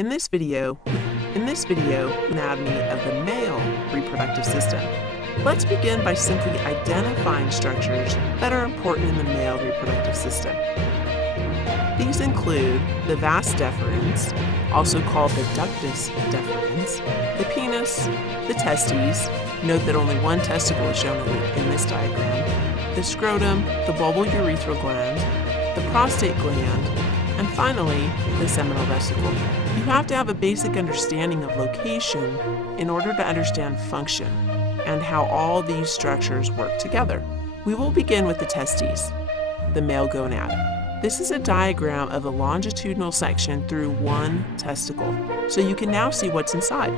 In this video, anatomy of the male reproductive system. Let's begin by simply identifying structures that are important in the male reproductive system. These include the vas deferens, also called the ductus deferens, the penis, the testes, note that only one testicle is shown in this diagram, the scrotum, the bulbourethral gland, the prostate gland, and finally, the seminal vesicle. You have to have a basic understanding of location in order to understand function and how all these structures work together. We will begin with the testes, the male gonad. This is a diagram of a longitudinal section through one testicle, so you can now see what's inside.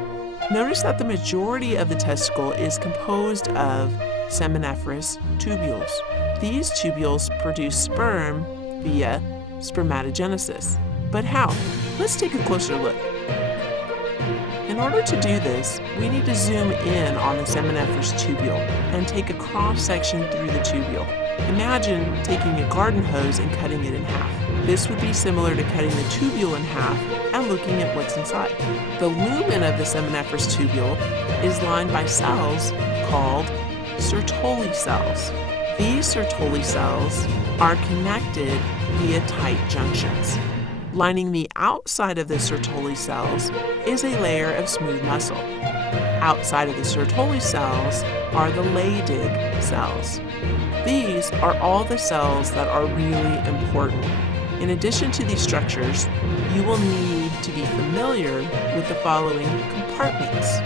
Notice that the majority of the testicle is composed of seminiferous tubules. These tubules produce sperm via spermatogenesis. But how? Let's take a closer look. In order to do this, we need to zoom in on the seminiferous tubule and take a cross-section through the tubule. Imagine taking a garden hose and cutting it in half. This would be similar to cutting the tubule in half and looking at what's inside. The lumen of the seminiferous tubule is lined by cells called Sertoli cells. These Sertoli cells are connected via tight junctions. Lining the outside of the Sertoli cells is a layer of smooth muscle. Outside of the Sertoli cells are the Leydig cells. These are all the cells that are really important. In addition to these structures, you will need to be familiar with the following compartments: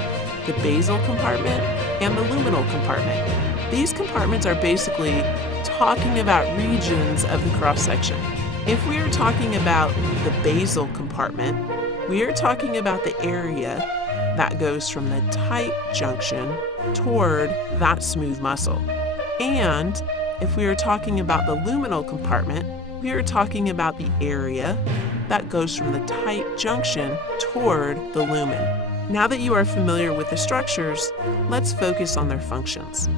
the basal compartment and the luminal compartment. These compartments are basically talking about regions of the cross-section. If we are talking about the basal compartment, we are talking about the area that goes from the tight junction toward that smooth muscle. And if we are talking about the luminal compartment, we are talking about the area that goes from the tight junction toward the lumen. Now that you are familiar with the structures, let's focus on their functions.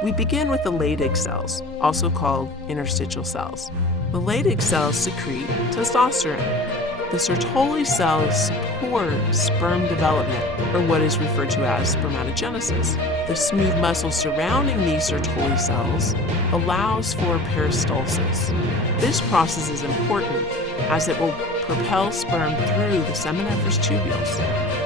We begin with the Leydig cells, also called interstitial cells. The Leydig cells secrete testosterone. The Sertoli cells support sperm development, or what is referred to as spermatogenesis. The smooth muscle surrounding these Sertoli cells allows for peristalsis. This process is important as it will propel sperm through the seminiferous tubules.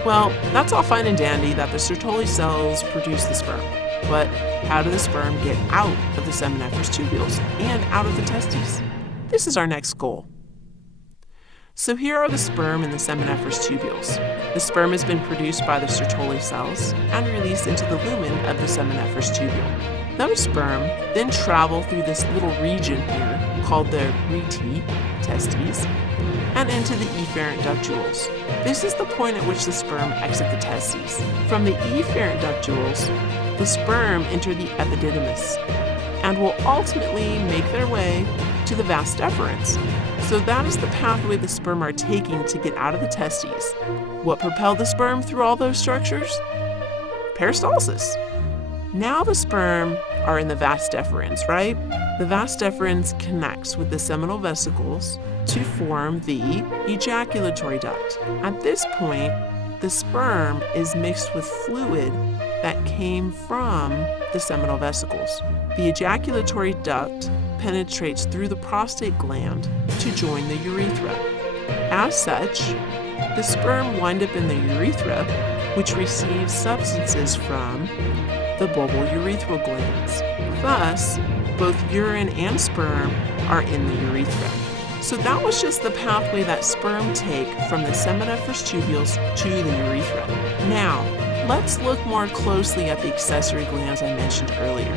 Well, that's all fine and dandy that the Sertoli cells produce the sperm, but how do the sperm get out of the seminiferous tubules and out of the testes? This is our next goal. So here are the sperm in the seminiferous tubules. The sperm has been produced by the Sertoli cells and released into the lumen of the seminiferous tubule. Those sperm then travel through this little region here called the rete, testes, and into the efferent ductules. This is the point at which the sperm exit the testes. From the efferent ductules, the sperm enter the epididymis and will ultimately make their way to the vas deferens. So that is the pathway the sperm are taking to get out of the testes. What propelled the sperm through all those structures? Peristalsis. Now the sperm are in the vas deferens, right? The vas deferens connects with the seminal vesicles to form the ejaculatory duct. At this point, the sperm is mixed with fluid that came from the seminal vesicles. The ejaculatory duct penetrates through the prostate gland to join the urethra. As such, the sperm wind up in the urethra, which receives substances from the bulbourethral glands. Thus, both urine and sperm are in the urethra. So that was just the pathway that sperm take from the seminiferous tubules to the urethra. Now, let's look more closely at the accessory glands I mentioned earlier.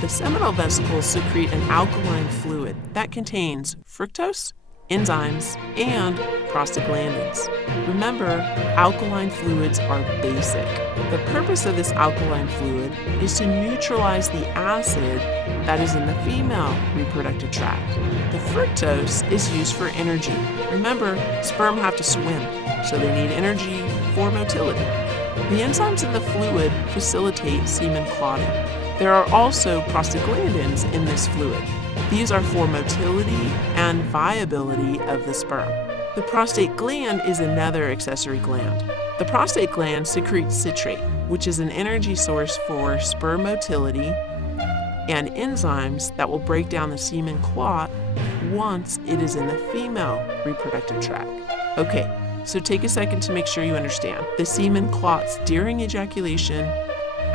The seminal vesicles secrete an alkaline fluid that contains fructose, enzymes, and prostaglandins. Remember, alkaline fluids are basic. The purpose of this alkaline fluid is to neutralize the acid that is in the female reproductive tract. The fructose is used for energy. Remember, sperm have to swim, so they need energy for motility. The enzymes in the fluid facilitate semen clotting. There are also prostaglandins in this fluid. These are for motility and viability of the sperm. The prostate gland is another accessory gland. The prostate gland secretes citrate, which is an energy source for sperm motility and enzymes that will break down the semen clot once it is in the female reproductive tract. Okay, so take a second to make sure you understand. The semen clots during ejaculation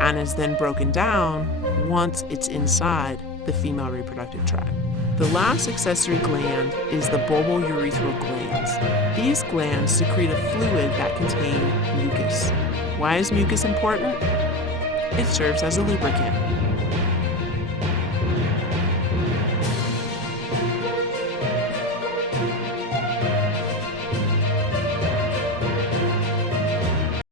and is then broken down once it's inside the female reproductive tract. The last accessory gland is the bulbourethral glands. These glands secrete a fluid that contains mucus. Why is mucus important? It serves as a lubricant.